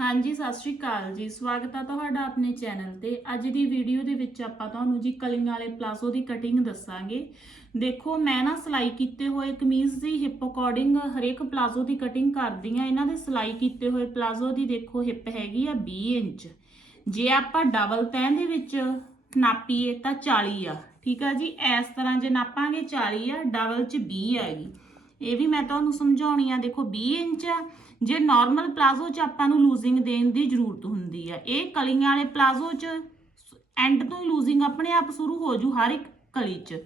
ਹਾਂਜੀ, ਸਤਿ ਸ਼੍ਰੀ ਅਕਾਲ ਜੀ। ਸਵਾਗਤ ਹੈ ਤੁਹਾਡਾ ਆਪਣੇ ਚੈਨਲ ਤੇ। ਅੱਜ ਦੀ ਵੀਡੀਓ ਦੇ ਵਿੱਚ ਆਪਾਂ ਤੁਹਾਨੂੰ ਜੀ ਕਲਿੰਗ ਵਾਲੇ ਪਲਾਜ਼ੋ ਦੀ ਕਟਿੰਗ ਦੱਸਾਂਗੇ। ਦੇਖੋ, ਮੈਂ ਨਾ ਸਿਲਾਈ ਕੀਤੇ ਹੋਏ ਕਮੀਜ਼ ਦੀ ਹਿੱਪ ਅਕੋਰਡਿੰਗ ਹਰੇਕ ਪਲਾਜ਼ੋ ਦੀ ਕਟਿੰਗ ਕਰਦੀ ਆ। ਇਹਨਾਂ ਦੇ ਸਿਲਾਈ ਕੀਤੇ ਹੋਏ ਪਲਾਜ਼ੋ ਦੀ ਦੇਖੋ, ਹਿੱਪ ਹੈਗੀ ਆ 20 ਇੰਚ। ਜੇ ਆਪਾਂ ਡਬਲ ਤੈਅ ਦੇ ਵਿੱਚ ਨਾਪੀਏ ਤਾਂ 40 ਆ। ਠੀਕ ਆ ਜੀ? ਇਸ ਤਰ੍ਹਾਂ ਜੇ ਨਾਪਾਂਗੇ 40 ਆ, ਡਬਲ ਚ 20 ਆਏਗੀ ਇਹ ਵੀ ਮੈਂ ਤੁਹਾਨੂੰ ਸਮਝਾਉਣੀ ਆ, ਦੇਖੋ 20 ਇੰਚ ਆ, ਜੇ ਨਾਰਮਲ ਪਲਾਜ਼ੋ 'ਚ ਆਪਾਂ ਨੂੰ ਲੂਜ਼ਿੰਗ ਦੇਣ ਦੀ ਜ਼ਰੂਰਤ ਹੁੰਦੀ ਆ, ਇਹ ਕਲੀਆਂ ਵਾਲੇ ਪਲਾਜ਼ੋ 'ਚ ਐਂਡ ਤੋਂ ਹੀ ਲੂਜ਼ਿੰਗ ਆਪਣੇ ਆਪ ਸ਼ੁਰੂ ਹੋ ਜੂ ਹਰ ਇੱਕ ਕਲੀ 'ਚ।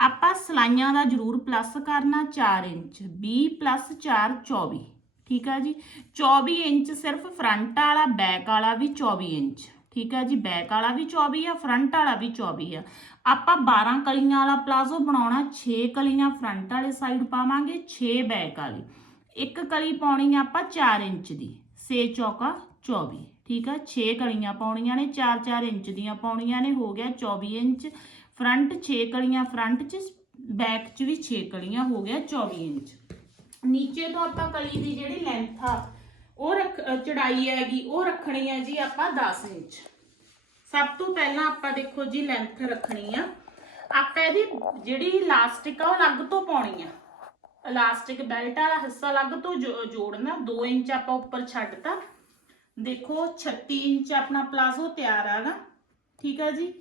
ਆਪਾਂ ਸਲਾਈਆਂ ਦਾ ਜ਼ਰੂਰ ਪਲੱਸ ਕਰਨਾ 4 ਇੰਚ 20 ਪਲੱਸ 4 24 ਠੀਕ ਆ ਜੀ? 24 ਇੰਚ ਸਿਰਫ ਫਰੰਟ ਵਾਲਾ ਬੈਕ ਵਾਲਾ ਵੀ 24 ਇੰਚ। ਠੀਕ ਆ ਜੀ ਬੈਕ ਵਾਲਾ ਵੀ 24 ਆ ਫਰੰਟ ਵਾਲਾ ਵੀ 24 ਆ। ਆਪਾਂ 12 ਕਲੀਆਂ ਵਾਲਾ ਪਲਾਜ਼ੋ ਬਣਾਉਣਾ 6 ਕਲੀਆਂ ਫਰੰਟ ਵਾਲੇ ਸਾਈਡ ਪਾਵਾਂਗੇ 6 ਬੈਕ ਵਾਲੀ। ਇੱਕ ਕਲੀ ਪਾਉਣੀ ਆ ਆਪਾਂ 4 ਇੰਚ ਦੀ 6 ਚੌਕਾ 24 ਠੀਕ ਆ 6 ਕਲੀਆਂ ਪਾਉਣੀਆਂ ਨੇ 4-4 ਇੰਚ ਦੀਆਂ ਪਾਉਣੀਆਂ ਨੇ, ਹੋ ਗਿਆ 24 ਇੰਚ। ਫਰੰਟ 6 ਕਲੀਆਂ ਫਰੰਟ 'ਚ ਬੈਕ 'ਚ ਵੀ 6 ਕਲੀਆਂ, ਹੋ ਗਿਆ 24 ਇੰਚ। ਨੀਚੇ ਤੋਂ ਆਪਾਂ ਕਲੀ ਦੀ ਜਿਹੜੀ ਲੈਂਥ ਆ ਉਹ ਰੱਖ ਚੜਾਈ ਹੈਗੀ, ਉਹ ਰੱਖਣੀ ਹੈ ਜੀ ਆਪਾਂ 10 ਇੰਚ। ਸਭ ਤੋਂ ਪਹਿਲਾਂ ਆਪਾਂ ਦੇਖੋ ਜੀ ਲੈਂਥ ਰੱਖਣੀ ਆ। ਆਪਾਂ ਇਹਦੀ ਜਿਹੜੀ ਇਲਾਸਟਿਕ ਆ, ਉਹ ਅਲੱਗ ਤੋਂ ਪਾਉਣੀ ਆ। ਇਲਾਸਟਿਕ ਬੈਲਟ ਵਾਲਾ ਹਿੱਸਾ ਅਲੱਗ ਤੋਂ ਜੋੜਨਾ 2 ਇੰਚ ਆਪਾਂ ਉੱਪਰ ਛੱਡਤਾ। ਦੇਖੋ 36 ਇੰਚ ਆਪਣਾ ਪਲਾਜ਼ੋ ਤਿਆਰ ਆਗਾ। ਠੀਕ ਆ ਜੀ।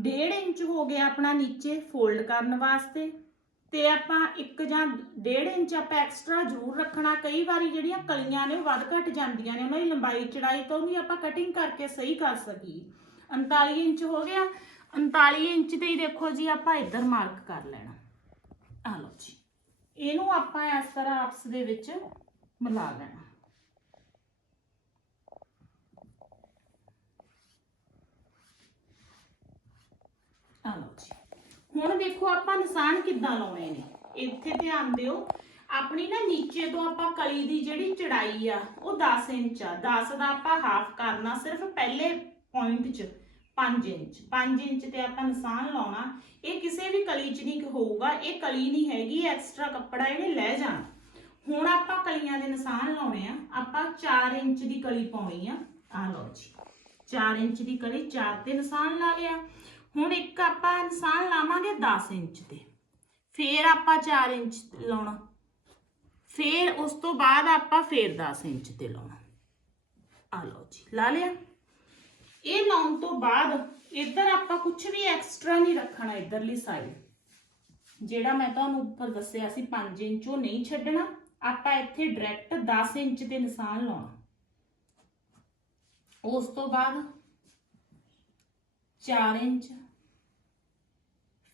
1.5 ਇੰਚ ਹੋ ਗਿਆ ਆਪਣਾ ਨੀਚੇ, ਫੋਲਡ ਕਰਨ ਵਾਸਤੇ। ਤੇ ਆਪਾਂ ਇੱਕ ਜਾਂ 1.5 ਇੰਚ ਆਪਾਂ ਐਕਸਟਰਾ ਜ਼ਰੂਰ ਰੱਖਣਾ। ਕਈ ਵਾਰੀ ਜਿਹੜੀਆਂ ਕਲੀਆਂ ਨੇ ਉਹ ਵੱਧ ਘਟ ਜਾਂਦੀਆਂ ਨੇ, ਉਹਨਾਂ ਦੀ ਲੰਬਾਈ, ਚੜਾਈ ਤੋਂ ਵੀ ਆਪਾਂ ਕਟਿੰਗ ਕਰਕੇ ਸਹੀ ਕਰ ਸਕੀਏ। 39 ਇੰਚ ਹੋ ਗਿਆ। 39 ਇੰਚ ਤੇ ਹੀ ਦੇਖੋ ਜੀ, ਆਪਾਂ ਇੱਧਰ ਮਾਰਕ ਕਰ ਲੈਣਾ। ਆ ਲਓ ਜੀ। ਇਹਨੂੰ ਆਪਾਂ ਇਸ ਤਰ੍ਹਾਂ ਆਪਸ ਦੇ ਵਿੱਚ ਮਿਲਾ ਲੈਣਾ ਆ ਲਓ ਜੀ ਹੁਣ ਦੇਖੋ ਆਪਾਂ ਨਿਸ਼ਾਨ ਕਿੱਦਾਂ ਲਾਉਣੇ ਨੇ। ਇੱਥੇ ਧਿਆਨ ਦਿਓ। ਆਪਣੀ ਨਾ ਨੀਚੇ ਤੋਂ ਆਪਾਂ ਕਲੀ ਦੀ ਜਿਹੜੀ ਚੜਾਈ ਆ, ਉਹ 10 ਇੰਚ ਆ। 10 ਦਾ ਆਪਾਂ ਹਾਫ ਕਰਨਾ ਸਿਰਫ ਪਹਿਲੇ ਪੁਆਇੰਟ 'ਚ 5 ਇੰਚ। 5 ਇੰਚ ਤੇ ਆਪਾਂ ਨਿਸ਼ਾਨ ਲਾਉਣਾ। ਇਹ ਕਿਸੇ ਵੀ ਕਲੀ 'ਚ ਨਹੀਂ ਹੋਊਗਾ। ਇਹ ਕਲੀ ਨਹੀਂ ਹੈਗੀ ਐਕਸਟਰਾ ਕੱਪੜਾ ਇਹਨੇ ਲੈ ਜਾਣਾ। ਹੁਣ ਆਪਾਂ ਕਲੀਆਂ ਦੇ ਨਿਸ਼ਾਨ ਲਾਉਣੇ ਆ। ਆਪਾਂ 4 ਇੰਚ ਦੀ ਕਲੀ ਪਾਉਣੀ ਆ। ਆ ਲਓ ਜੀ। 4 ਇੰਚ ਦੀ ਕਲੀ 4 ਤੇ ਨਿਸ਼ਾਨ ਲਾ ਲਿਆ। ਹੁਣ ਇੱਕ ਆਪਾਂ ਇਨਸਾਨ ਲਾਵਾਂਗੇ 10 ਇੰਚ ਤੇ। ਫੇਰ ਆਪਾਂ 4 ਇੰਚ ਲਾਉਣਾ। ਫੇਰ ਉਸ ਤੋਂ ਬਾਅਦ ਆਪਾਂ ਫੇਰ 10 ਇੰਚ ਤੇ ਲਾਉਣਾ। ਆ ਲਓ ਜੀ, ਲਾ ਲਿਆ। ਇਹ ਲਾਉਣ ਤੋਂ ਬਾਅਦ ਇੱਧਰ ਆਪਾਂ ਕੁਝ ਵੀ ਐਕਸਟਰਾ ਨਹੀਂ ਰੱਖਣਾ ਇੱਧਰਲੀ ਸਾਈਡ ਜਿਹੜਾ ਮੈਂ ਤੁਹਾਨੂੰ ਉੱਪਰ ਦੱਸਿਆ ਸੀ 5 ਇੰਚ, ਉਹ ਨਹੀਂ ਛੱਡਣਾ। ਆਪਾਂ ਇੱਥੇ ਡਾਇਰੈਕਟ 10 ਇੰਚ ਦੇ ਨਿਸ਼ਾਨ ਲਾਉਣਾ। ਉਸ ਤੋਂ ਬਾਅਦ 4 ਇੰਚ।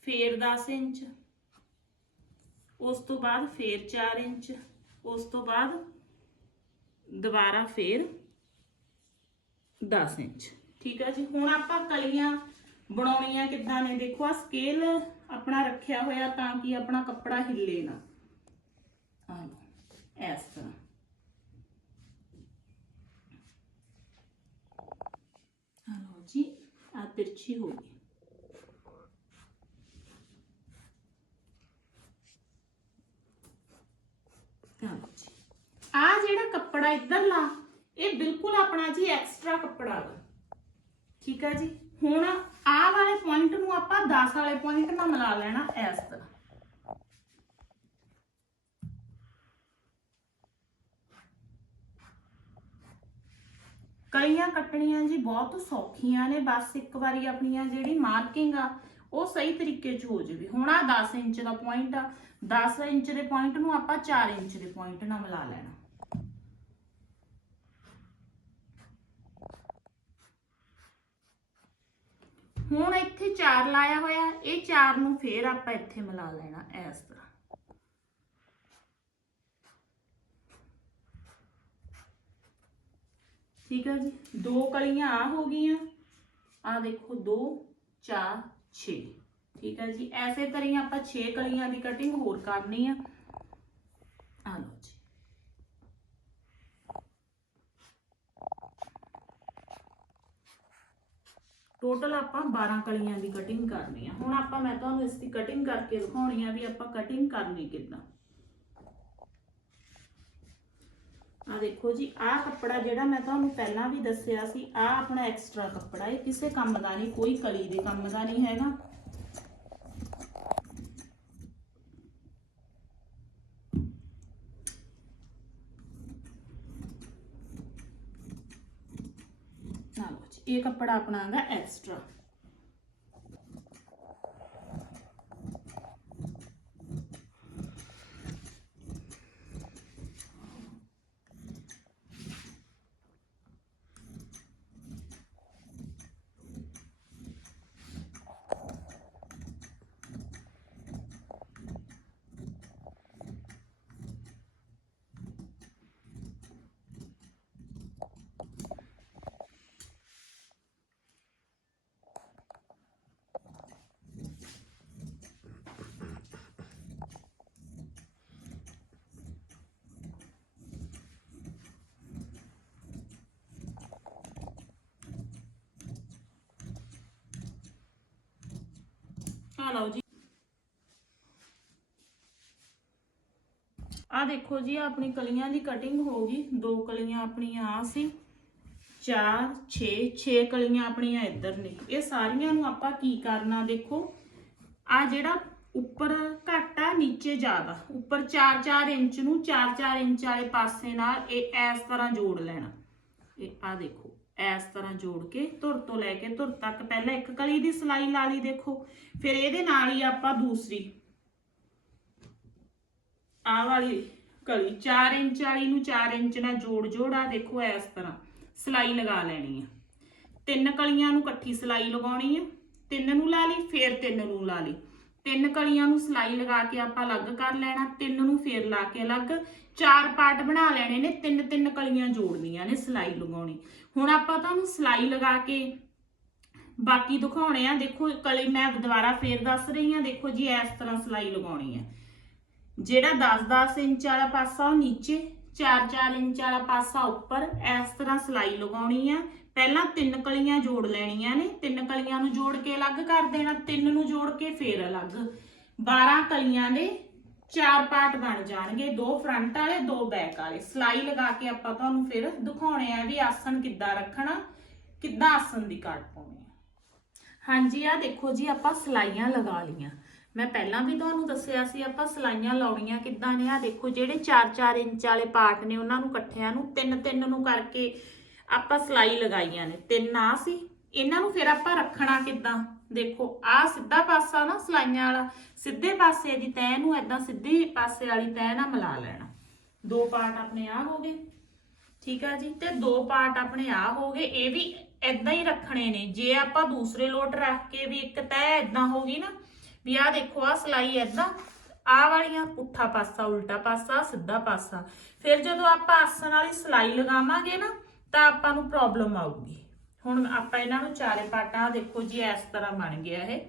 ਫੇਰ 10 ਇੰਚ। ਉਸ ਤੋਂ ਬਾਅਦ ਫੇਰ 4 ਇੰਚ। ਉਸ ਤੋਂ ਬਾਅਦ ਦੁਬਾਰਾ ਫੇਰ 10 ਇੰਚ। ਠੀਕ ਹੈ ਜੀ? ਹੁਣ ਆਪਾਂ ਕਲੀਆਂ ਬਣਾਉਣੀਆਂ ਕਿੱਦਾਂ ਨੇ? ਦੇਖੋ ਆ ਸਕੇਲ ਆਪਣਾ ਰੱਖਿਆ ਹੋਇਆ ਤਾਂ ਕਿ ਆਪਣਾ ਕੱਪੜਾ ਹਿੱਲੇ ਨਾ। ਆ ਲਓ, ਇਸ ਤਰ੍ਹਾਂ। ਆ ਲਓ ਜੀ ਆ ਤਿਰਛੀ ਹੋ ਗਈ ਆ ਲਓ ਜੀ ਆ ਕੱਪੜਾ ਇੱਧਰ ਲਾ। ਇਹ ਬਿਲਕੁਲ ਆਪਣਾ ਜੀ ਐਕਸਟਰਾ ਕੱਪੜਾ ਵਾ। ਠੀਕ ਆ ਜੀ? ਹੁਣ ਆਹ ਵਾਲੇ ਪੁਆਇੰਟ ਨੂੰ ਆਪਾਂ 10 ਵਾਲੇ ਪੁਆਇੰਟ ਨਾਲ ਮਿਲਾ ਲੈਣਾ ਇਸ ਤਰ੍ਹਾਂ। ਕਲੀਆਂ ਕੱਟਣੀਆਂ ਜੀ ਬਹੁਤ ਸੌਖੀਆਂ ਨੇ, ਬਸ ਇੱਕ ਵਾਰੀ ਆਪਣੀਆਂ ਜਿਹੜੀ ਮਾਰਕਿੰਗ ਆ, ਉਹ ਸਹੀ ਤਰੀਕੇ 'ਚ ਹੋ ਜਾਵੇ। ਹੁਣ ਆ 10 ਇੰਚ ਦਾ ਪੁਆਇੰਟ ਆ। 10 ਇੰਚ ਦੇ ਪੁਆਇੰਟ ਨੂੰ ਆਪਾਂ 4 ਇੰਚ ਦੇ ਪੁਆਇੰਟ ਨਾਲ ਮਿਲਾ ਲੈਣਾ। ਹੁਣ ਇੱਥੇ 4 ਲਾਇਆ ਹੋਇਆ, ਇਹ 4 ਨੂੰ ਫੇਰ ਆਪਾਂ ਇੱਥੇ ਮਿਲਾ ਲੈਣਾ ਇਸ ਤਰ੍ਹਾਂ। ਠੀਕ ਹੈ ਜੀ, ਦੋ ਕਲੀਆਂ ਆ ਹੋ ਗਈਆਂ। ਆ ਦੇਖੋ 2 4 6 ਠੀਕ ਹੈ ਜੀ, ਐਸੇ ਤਰ੍ਹਾਂ ਆਪਾਂ 6 ਕਲੀਆਂ ਦੀ ਕਟਿੰਗ ਹੋਰ ਕਰਨੀ ਆ ਆ ਲਓ ਜੀ ਟੋਟਲ ਆਪਾਂ 12 ਕਲੀਆਂ ਦੀ ਕਟਿੰਗ ਕਰਨੀ ਆ। ਹੁਣ ਆਪਾਂ ਮੈਂ ਤੁਹਾਨੂੰ ਇਸ ਦੀ ਕਟਿੰਗ ਕਰਕੇ ਦਿਖਾਉਣੀ ਆ ਵੀ ਆਪਾਂ ਕਟਿੰਗ ਕਰਨੀ ਕਿੱਦਾਂ। ਆ ਦੇਖੋ ਜੀ, ਆਹ ਕੱਪੜਾ ਜਿਹੜਾ ਮੈਂ ਤੁਹਾਨੂੰ ਪਹਿਲਾਂ ਵੀ ਦੱਸਿਆ ਸੀ, ਆਹ ਆਪਣਾ ਐਕਸਟਰਾ ਕੱਪੜਾ ਇਹ ਕਿਸੇ ਕੰਮ ਦਾ ਨਹੀਂ, ਕੋਈ ਕਲੀ ਦੇ ਕੰਮ ਦਾ ਨਹੀਂ ਹੈਗਾ। ਨਾ ਲਓ ਜੀ ਇਹ ਕੱਪੜਾ ਆਪਣਾ ਹੈਗਾ ਐਕਸਟਰਾ ਆ ਲਓ ਜੀ। ਆ ਦੇਖੋ ਜੀ, ਆਪਣੀ ਕਲੀਆਂ ਦੀ ਕਟਿੰਗ ਹੋ ਗਈ। ਦੋ ਕਲੀਆਂ ਆਪਣੀਆਂ ਆ ਸੀ। 4 6 6 ਕਲੀਆਂ ਆਪਣੀਆਂ ਇੱਧਰ ਨੇ। ਇਹ ਸਾਰੀਆਂ ਨੂੰ ਆਪਾਂ ਕੀ ਕਰਨਾ ਦੇਖੋ? ਆ ਜਿਹੜਾ ਉੱਪਰ ਘੱਟ ਆ, ਨੀਚੇ ਜ਼ਿਆਦਾ। ਉੱਪਰ 4-4 ਇੰਚ ਨੂੰ 4-4 ਇੰਚ ਵਾਲੇ ਪਾਸੇ ਨਾਲ ਇਹ ਇਸ ਤਰ੍ਹਾਂ ਜੋੜ ਲੈਣਾ। ਇਹ ਆ ਦੇਖੋ। ਇਸ ਤਰ੍ਹਾਂ ਜੋੜ ਕੇ ਧੁਰ ਤੋਂ ਲੈ ਕੇ ਧੁਰ ਤੱਕ ਪਹਿਲਾਂ ਇੱਕ ਕਲੀ ਦੀ ਸਲਾਈ ਲਾ ਲਈ ਦੇਖੋ, ਫਿਰ ਇਹਦੇ ਨਾਲ ਹੀ ਆਪਾਂ ਦੂਸਰੀ ਆ ਵਾਲੀ ਕਲੀ 4 ਇੰਚ ਵਾਲੀ ਨੂੰ 4 ਇੰਚ ਨਾਲ ਜੋੜ ਜੋੜ ਆ, ਦੇਖੋ ਇਸ ਤਰ੍ਹਾਂ ਸਲਾਈ ਲਗਾ ਲੈਣੀ ਆ। ਤਿੰਨ ਕਲੀਆਂ ਨੂੰ ਇਕੱਠੀ ਸਲਾਈ ਲਗਾਉਣੀ ਆ, ਤਿੰਨ ਨੂੰ ਲਾ ਲਈ, ਫਿਰ ਤਿੰਨ ਨੂੰ ਲਾ ਲਈ। ਤਿੰਨ ਕਲੀਆਂ ਨੂੰ ਸਲਾਈ ਲਗਾ ਕੇ ਆਪਾਂ ਅਲੱਗ ਕਰ ਲੈਣਾ, ਤਿੰਨ ਨੂੰ ਫੇਰ ਲਾ ਕੇ ਅਲੱਗ। ਚਾਰ ਪਾਰਟ ਬਣਾ ਲੈਣੇ ਨੇ, ਤਿੰਨ ਤਿੰਨ ਕਲੀਆਂ ਜੋੜਨੀਆਂ ਨੇ ਸਲਾਈ ਲਗਾਉਣੀ। ਹੁਣ ਆਪਾਂ ਤੁਹਾਨੂੰ ਸਲਾਈ ਲਗਾ ਕੇ ਬਾਕੀ ਦਿਖਾਉਣੇ ਆ। ਦੇਖੋ, ਕਲੀ ਮੈਂ ਦੁਬਾਰਾ ਫੇਰ ਦੱਸ ਰਹੀ ਆ ਦੇਖੋ ਜੀ, ਇਸ ਤਰ੍ਹਾਂ ਸਲਾਈ ਲਗਾਉਣੀ ਹੈ। ਜਿਹੜਾ 10-10 ਇੰਚ ਵਾਲਾ ਪਾਸਾ ਉਹ ਨੀਚੇ 4-4 ਇੰਚ ਵਾਲਾ ਪਾਸਾ ਉੱਪਰ, ਇਸ ਤਰ੍ਹਾਂ ਸਲਾਈ ਲਗਾਉਣੀ ਆ। ਪਹਿਲਾਂ ਤਿੰਨ ਕਲੀਆਂ ਜੋੜ ਲੈਣੀਆਂ ਨੇ, ਤਿੰਨ ਕਲੀਆਂ ਨੂੰ ਜੋੜ ਕੇ ਅਲੱਗ ਕਰ ਦੇਣਾ, ਤਿੰਨ ਨੂੰ ਜੋੜ ਕੇ ਫੇਰ ਅਲੱਗ। 12 ਕਲੀਆਂ ਦੇ ਚਾਰ ਪਾਰਟ ਬਣ ਜਾਣਗੇ, ਦੋ ਫਰੰਟ ਵਾਲੇ, ਦੋ ਬੈਕ ਵਾਲੇ। ਸਲਾਈ ਲਗਾ ਕੇ ਆਪਾਂ ਤੁਹਾਨੂੰ ਫਿਰ ਦਿਖਾਉਣੇ ਆ ਵੀ ਆਸਣ ਕਿੱਦਾਂ ਰੱਖਣਾ, ਕਿੱਦਾਂ ਆਸਣ ਦੀ ਕਾਟ ਪਾਉਣੀ ਹਾਂਜੀ ਆ ਦੇਖੋ ਜੀ, ਆਪਾਂ ਸਲਾਈਆਂ ਲਗਾ ਲੀਆਂ ਮੈਂ ਪਹਿਲਾਂ ਵੀ ਤੁਹਾਨੂੰ ਦੱਸਿਆ ਸੀ, ਆਪਾਂ ਸਲਾਈਆਂ ਲਾਉਣੀਆਂ ਕਿੱਦਾਂ ਨੇ? ਆ ਦੇਖੋ, ਜਿਹੜੇ 4-4 ਇੰਚ ਵਾਲੇ ਪਾਰਟ ਨੇ, ਉਹਨਾਂ ਨੂੰ ਇਕੱਠਿਆਂ ਨੂੰ ਤਿੰਨ ਤਿੰਨ ਨੂੰ ਕਰਕੇ ਆਪਾਂ ਸਲਾਈ ਲਗਾਈਆਂ ਨੇ, ਤਿੰਨ ਆ ਸੀ। ਇਹਨਾਂ ਨੂੰ ਫਿਰ ਆਪਾਂ ਰੱਖਣਾ ਕਿੱਦਾਂ? ਦੇਖੋ ਆ ਸਿੱਧਾ ਪਾਸਾ ਨਾ ਸਲਾਈਆਂ ਵਾਲਾ, ਸਿੱਧੇ ਪਾਸੇ ਦੀ ਤੈਅ ਨੂੰ ਐਦਾਂ ਸਿੱਧੇ ਪਾਸੇ ਵਾਲੀ ਤੈਅ ਨਾਲ ਮਿਲਾ ਲੈਣਾ। ਦੋ ਪਾਰਟ ਆਪਣੇ ਆ ਹੋ ਗਏ, ਠੀਕ ਆ ਜੀ? ਤੇ ਦੋ ਪਾਰਟ ਆਪਣੇ ਆ ਹੋ ਗਏ, ਇਹ ਵੀ ਐਦਾਂ ਹੀ ਰੱਖਣੇ ਨੇ। ਜੇ ਆਪਾਂ ਦੂਸਰੇ ਲੋਟ ਰੱਖ ਕੇ ਵੀ ਇੱਕ ਤੈਅ ਐਦਾਂ ਹੋ ਗਈ ਨਾ, ਵੀ ਆ ਦੇਖੋ ਆ ਸਲਾਈ ਐਦਾਂ ਆ ਵਾਲੀਆਂ ਪੁੱਠਾ ਪਾਸਾ, ਉਲਟਾ ਪਾਸਾ ਸਿੱਧਾ ਪਾਸਾ। ਫਿਰ ਜਦੋਂ ਆਪਾਂ ਆਸਣ ਵਾਲੀ ਸਲਾਈ ਲਗਾਵਾਂਗੇ ਨਾ ਤਾਂ ਆਪਾਂ ਨੂੰ ਪ੍ਰੋਬਲਮ ਆਊਗੀ। ਹੁਣ ਆਪਾਂ ਇਹਨਾਂ ਨੂੰ ਚਾਰੇ ਪਾਟਾਂ ਦੇਖੋ ਜੀ, ਇਸ ਤਰ੍ਹਾਂ ਬਣ ਗਿਆ ਇਹ।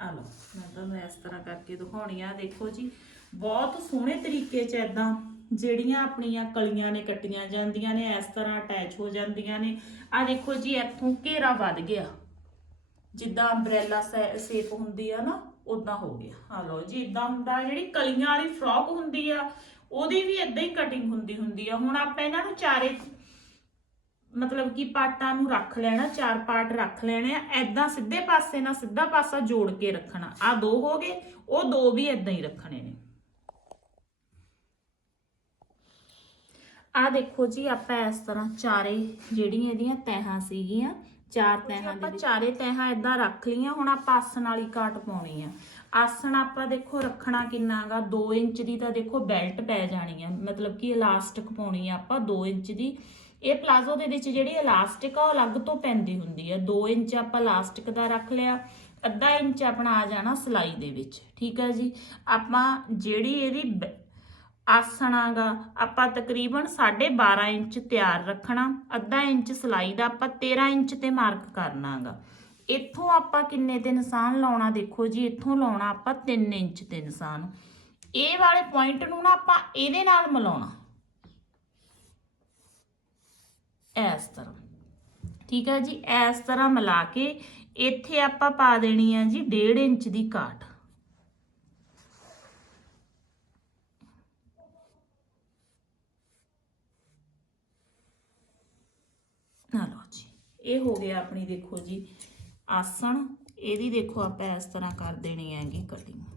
ਆ ਲਓ, ਮੈਂ ਤੁਹਾਨੂੰ ਇਸ ਤਰ੍ਹਾਂ ਕਰਕੇ ਦਿਖਾਉਣੀ ਆ। ਦੇਖੋ ਜੀ, ਬਹੁਤ ਸੋਹਣੇ ਤਰੀਕੇ 'ਚ ਐਦਾਂ ਜਿਹੜੀਆਂ ਆਪਣੀਆਂ ਕਲੀਆਂ ਨੇ ਕੱਟੀਆਂ ਜਾਂਦੀਆਂ ਨੇ, ਇਸ ਤਰ੍ਹਾਂ ਅਟੈਚ ਹੋ ਜਾਂਦੀਆਂ ਨੇ। ਆ ਦੇਖੋ ਜੀ, ਇੱਥੋਂ ਘੇਰਾ ਵੱਧ ਗਿਆ। ਜਿੱਦਾਂ ਅੰਬ੍ਰੈਲਾ ਸ਼ੇਪ ਹੁੰਦੀ ਆ ਨਾ ਉਦਾਂ ਹੋ ਗਿਆ। ਆ ਲਓ ਜੀ ਇਦਾਂ ਹੁੰਦਾ, ਜਿਹੜੀ ਕਲੀਆਂ ਵਾਲੀ ਫਰੋਕ ਹੁੰਦੀ ਆ, ਉਹਦੀ ਵੀ ਇਦਾਂ ਹੀ ਕਟਿੰਗ ਹੁੰਦੀ ਹੁੰਦੀ ਆ। ਹੁਣ ਆਪਾਂ ਇਹਨਾਂ ਨੂੰ ਚਾਰੇ ਮਤਲਬ ਕਿ ਪਾਰਟਾਂ ਨੂੰ ਰੱਖ ਲੈਣਾ ਚਾਰ ਪਾਰਟ ਰੱਖ ਲੈਣੇ ਆ ਐਦਾਂ ਸਿੱਧੇ ਪਾਸੇ ਨਾਲ ਸਿੱਧਾ ਪਾਸਾ ਜੋੜ ਕੇ ਰੱਖਣਾ। ਆ ਦੋ ਹੋ ਗਏ ਉਹ ਦੋ ਵੀ ਐਦਾਂ ਹੀ ਰੱਖਣੇ ਨੇ। ਆ ਦੇਖੋ ਜੀ ਆਪਾਂ ਇਸ ਤਰ੍ਹਾਂ ਚਾਰੇ ਜਿਹੜੀਆਂ ਇਹਦੀਆਂ ਤਹਿਾਂ ਸੀਗੀਆਂ ਚਾਰ ਤਹਿਾਂ ਦੇ ਵਿੱਚ। ਚਾਰੇ ਤਹਿਾਂ ਇਦਾਂ ਰੱਖ ਲਈਆਂ ਹੁਣ ਆਪਾਂ ਆਸਣ ਵਾਲੀ ਕਾਟ ਪਾਉਣੀ ਆ। ਆਸਣ ਆਪਾਂ ਦੇਖੋ ਰੱਖਣਾ ਕਿੰਨਾਗਾ 2 ਇੰਚ ਦੀ ਤਾਂ ਦੇਖੋ ਬੈਲਟ ਪੈ ਜਾਣੀ ਆ। ਮਤਲਬ ਕਿ ਇਲਾਸਟਿਕ ਪਾਉਣੀ ਆ ਆਪਾਂ 2 ਇੰਚ ਦੀ। ਇਹ ਪਲਾਜ਼ੋ ਦੇ ਵਿੱਚ ਜਿਹੜੀ ਇਲਾਸਟਿਕ ਆ, ਉਹ ਅਲੱਗ ਤੋਂ ਪੈਂਦੀ ਹੁੰਦੀ ਆ। 2 ਇੰਚ ਆਪਾਂ ਇਲਾਸਟਿਕ ਦਾ ਰੱਖ ਲਿਆ, ਅੱਧਾ ਇੰਚ ਆਪਣਾ ਆ ਜਾਣਾ ਸਲਾਈ ਦੇ ਵਿੱਚ, ਠੀਕ ਹੈ ਜੀ? ਆਪਾਂ ਜਿਹੜੀ ਇਹਦੀ ਬ- ਆਸਣਾਗਾ ਆਪਾਂ ਤਕਰੀਬਨ 12.5 ਇੰਚ ਤਿਆਰ ਰੱਖਣਾ, ਅੱਧਾ ਇੰਚ ਸਲਾਈ ਦਾ ਆਪਾਂ 13 ਇੰਚ ਤੇ ਮਾਰਕ ਕਰਨਾਗਾ ਇੱਥੋਂ ਆਪਾਂ ਕਿੰਨੇ ਤੇ ਨਿਸ਼ਾਨ ਲਾਉਣਾ ਦੇਖੋ ਜੀ, ਇੱਥੋਂ ਲਾਉਣਾ ਆਪਾਂ 3 ਇੰਚ ਤੇ ਨਿਸ਼ਾਨ। ਇਹ ਵਾਲੇ ਪੁਆਇੰਟ ਨੂੰ ਨਾ ਆਪਾਂ ਇਹਦੇ ਨਾਲ ਮਿਲਾਉਣਾ। ਇਸ ਤਰ੍ਹਾਂ। ਠੀਕ ਹੈ ਜੀ, ਇਸ ਤਰ੍ਹਾਂ ਮਿਲਾ ਕੇ ਇੱਥੇ ਆਪਾਂ ਪਾ ਦੇਣੀ ਹੈ ਜੀ 1.5 ਇੰਚ ਦੀ ਕਾਟ ਲਓ ਇਹ ਹੋ ਗਿਆ ਆਪਣੀ ਦੇਖੋ ਜੀ ਆਸਣ। ਇਹਦੀ ਦੇਖੋ ਆਪਾਂ ਇਸ ਤਰ੍ਹਾਂ ਕਰ ਦੇਣੀ ਹੈਗੀ ਕਟਿੰਗ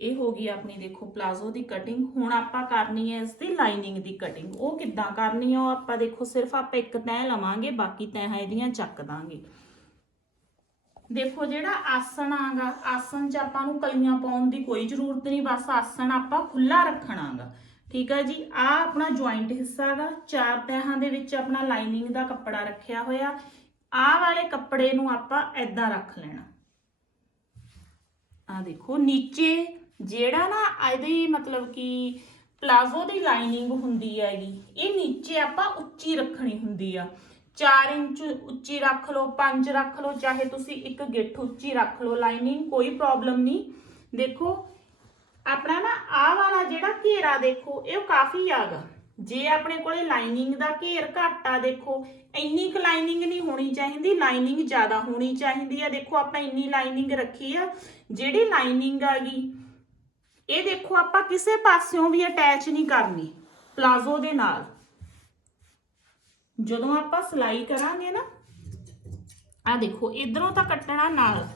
ਇਹ ਹੋ ਗਈ ਆਪਣੀ ਦੇਖੋ ਪਲਾਜ਼ੋ ਦੀ ਕਟਿੰਗ ਹੁਣ ਆਪਾਂ ਕਰਨੀ ਹੈ ਇਸ ਦੀ ਲਾਈਨਿੰਗ ਦੀ ਕਟਿੰਗ ਉਹ ਕਿੱਦਾਂ ਕਰਨੀ ਹੈ ਉਹ ਆਪਾਂ ਦੇਖੋ ਸਿਰਫ ਆਪਾਂ ਇੱਕ ਤੈਅ ਲਵਾਂਗੇ, ਬਾਕੀ ਤੈਹਾਂ ਇਹਦੀਆਂ ਚੱਕ ਦਾਂਗੇ। ਦੇਖੋ ਜਿਹੜਾ ਆਸਣ ਆਗਾ, ਆਸਣ 'ਚ ਆਪਾਂ ਨੂੰ ਕਲੀਆਂ ਪਾਉਣ ਦੀ ਕੋਈ ਜ਼ਰੂਰਤ ਨਹੀਂ, ਬਸ ਆਸਣ ਆਪਾਂ ਖੁੱਲਾ ਰੱਖਣਾਗਾ ਠੀਕ ਹੈ ਜੀ? ਆ ਆਪਣਾ ਜੁਆਇੰਟ ਹਿੱਸਾ ਹੈਗਾ ਚਾਰ ਤਹਿਾਂ ਦੇ ਵਿੱਚ ਆਪਣਾ ਲਾਈਨਿੰਗ ਦਾ ਕੱਪੜਾ ਰੱਖਿਆ ਹੋਇਆ। ਆਹ ਵਾਲੇ ਕੱਪੜੇ ਨੂੰ ਆਪਾਂ ਐਦਾਂ ਰੱਖ ਲੈਣਾ। ਆ ਦੇਖੋ, ਨੀਚੇ ਜਿਹੜਾ ਨਾ ਇਹਦੀ ਮਤਲਬ ਕਿ ਪਲਾਜ਼ੋ ਦੀ ਲਾਈਨਿੰਗ ਹੁੰਦੀ ਹੈਗੀ, ਇਹ ਨੀਚੇ ਆਪਾਂ ਉੱਚੀ ਰੱਖਣੀ ਹੁੰਦੀ ਆ। 4 ਇੰਚ ਉੱਚੀ ਰੱਖ ਲਓ 5 ਰੱਖ ਲਓ, ਚਾਹੇ ਤੁਸੀਂ ਇੱਕ ਗਿੱਠ ਉੱਚੀ ਰੱਖ ਲਓ, ਲਾਈਨਿੰਗ ਕੋਈ ਪ੍ਰੋਬਲਮ ਨਹੀਂ। ਦੇਖੋ, ਆਪਣਾ ਨਾ ਆਹ ਵਾਲਾ ਜਿਹੜਾ ਘੇਰਾ ਦੇਖੋ, ਇਹ ਕਾਫੀ ਆਗਾ। ਜੇ ਆਪਣੇ ਕੋਲੇ ਲਾਈਨਿੰਗ ਦਾ ਘੇਰ ਘੱਟ ਆ, ਦੇਖੋ, ਇੰਨੀ ਕੁ ਲਾਈਨਿੰਗ ਨਹੀਂ ਹੋਣੀ ਚਾਹੀਦੀ, ਲਾਈਨਿੰਗ ਜ਼ਿਆਦਾ ਹੋਣੀ ਚਾਹੀਦੀ ਆ। ਦੇਖੋ, ਆਪਾਂ ਇੰਨੀ ਲਾਈਨਿੰਗ ਰੱਖੀ ਆ, ਜਿਹੜੀ ਲਾਈਨਿੰਗ ਆ ਗਈ ਇਹ ਦੇਖੋ, ਆਪਾਂ ਕਿਸੇ ਪਾਸਿਓਂ ਵੀ ਅਟੈਚ ਨਹੀਂ ਕਰਨੀ ਪਲਾਜ਼ੋ ਦੇ ਨਾਲ। ਜਦੋਂ ਆਪਾਂ ਸਿਲਾਈ ਕਰਾਂਗੇ ਨਾ ਆ ਦੇਖੋ, ਇਧਰੋਂ ਤਾਂ ਕੱਟਣਾ ਨਾਲ।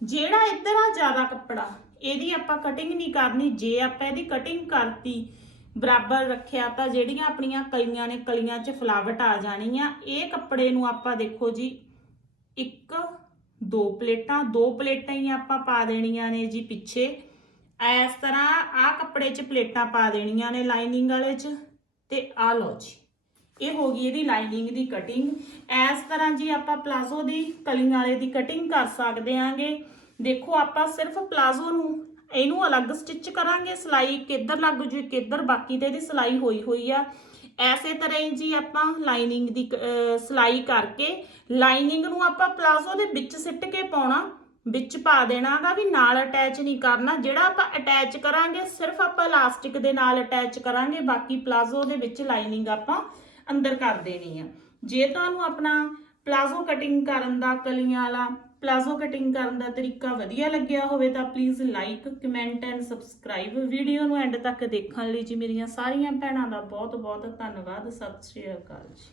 ਜਿਹੜਾ ਇੱਧਰ ਆ ਜ਼ਿਆਦਾ ਕੱਪੜਾ, ਇਹਦੀ ਆਪਾਂ ਕਟਿੰਗ ਨਹੀਂ ਕਰਨੀ। ਜੇ ਆਪਾਂ ਇਹਦੀ ਕਟਿੰਗ ਕਰਤੀ ਬਰਾਬਰ ਰੱਖਿਆ ਤਾਂ ਜਿਹੜੀਆਂ ਆਪਣੀਆਂ ਕਲੀਆਂ ਨੇ, ਕਲੀਆਂ 'ਚ ਫਲਾਵਟ ਆ ਜਾਣੀ ਆ, ਇਹ ਕੱਪੜੇ ਨੂੰ ਆਪਾਂ ਦੇਖੋ ਜੀ, ਇੱਕ, ਦੋ ਪਲੇਟਾਂ ਦੋ ਪਲੇਟਾਂ ਹੀ ਆਪਾਂ ਪਾ ਦੇਣੀਆਂ ਨੇ ਜੀ ਪਿੱਛੇ। ਇਸ ਤਰ੍ਹਾਂ ਆ ਕੱਪੜੇ 'ਚ ਪਲੇਟਾਂ ਪਾ ਦੇਣੀਆਂ ਨੇ ਲਾਈਨਿੰਗ ਵਾਲੇ 'ਚ ਤੇ ਆ ਲਓ ਜੀ, ਇਹ ਹੋ ਗਈ ਇਹਦੀ ਲਾਈਨਿੰਗ ਦੀ ਕਟਿੰਗ। ਇਸ ਤਰ੍ਹਾਂ ਜੀ ਆਪਾਂ ਪਲਾਜ਼ੋ ਦੀ ਕਲਿੰਗ ਵਾਲੇ ਦੀ ਕਟਿੰਗ ਕਰ ਸਕਦੇ ਆਂਗੇ। ਦੇਖੋ ਆਪਾਂ ਸਿਰਫ ਪਲਾਜ਼ੋ ਨੂੰ ਇਹਨੂੰ ਅਲੱਗ ਸਟਿਚ ਕਰਾਂਗੇ, ਸਿਲਾਈ ਕਿੱਧਰ ਲੱਗ ਜੂ, ਕਿੱਧਰ ਬਾਕੀ ਤੇ ਇਹਦੀ ਸਿਲਾਈ ਹੋਈ ਹੋਈ ਆ। ਐਸੇ ਤਰ੍ਹਾਂ ਹੀ ਜੀ ਆਪਾਂ ਲਾਈਨਿੰਗ ਦੀ ਕ- ਸਿਲਾਈ ਕਰਕੇ ਲਾਈਨਿੰਗ ਨੂੰ ਆਪਾਂ ਪਲਾਜ਼ੋ ਦੇ ਵਿੱਚ ਸਿੱਟ ਕੇ ਪਾਉਣਾ, ਵਿੱਚ ਪਾ ਦੇਣਾ ਦੇਣਾਗਾ ਵੀ ਨਾਲ ਅਟੈਚ ਨਹੀਂ ਕਰਨਾ। ਜਿਹੜਾ ਆਪਾਂ ਅਟੈਚ ਕਰਾਂਗੇ, ਸਿਰਫ ਆਪਾਂ ਇਲਾਸਟਿਕ ਦੇ ਨਾਲ ਅਟੈਚ ਕਰਾਂਗੇ, ਬਾਕੀ ਪਲਾਜ਼ੋ ਦੇ ਵਿੱਚ ਲਾਈਨਿੰਗ ਆਪਾਂ ਅੰਦਰ ਕਰ ਦੇਣੀ ਆ। ਜੇ ਤੁਹਾਨੂੰ ਆਪਣਾ ਪਲਾਜ਼ੋ ਕਟਿੰਗ ਕਰਨ ਦਾ ਕਲੀਆਂ ਵਾਲਾ ਪਲਾਜ਼ੋ ਕਟਿੰਗ ਕਰਨ ਦਾ ਤਰੀਕਾ ਵਧੀਆ ਲੱਗਿਆ ਹੋਵੇ ਤਾਂ please like comment and subscribe video ਨੂੰ ਐਂਡ ਤੱਕ ਦੇਖਣ ਲਈ ਜੀ ਮੇਰੀਆਂ ਸਾਰੀਆਂ ਭੈਣਾਂ ਦਾ ਬਹੁਤ ਬਹੁਤ ਧੰਨਵਾਦ। ਸਤਿ ਸ਼੍ਰੀ ਅਕਾਲ ਜੀ।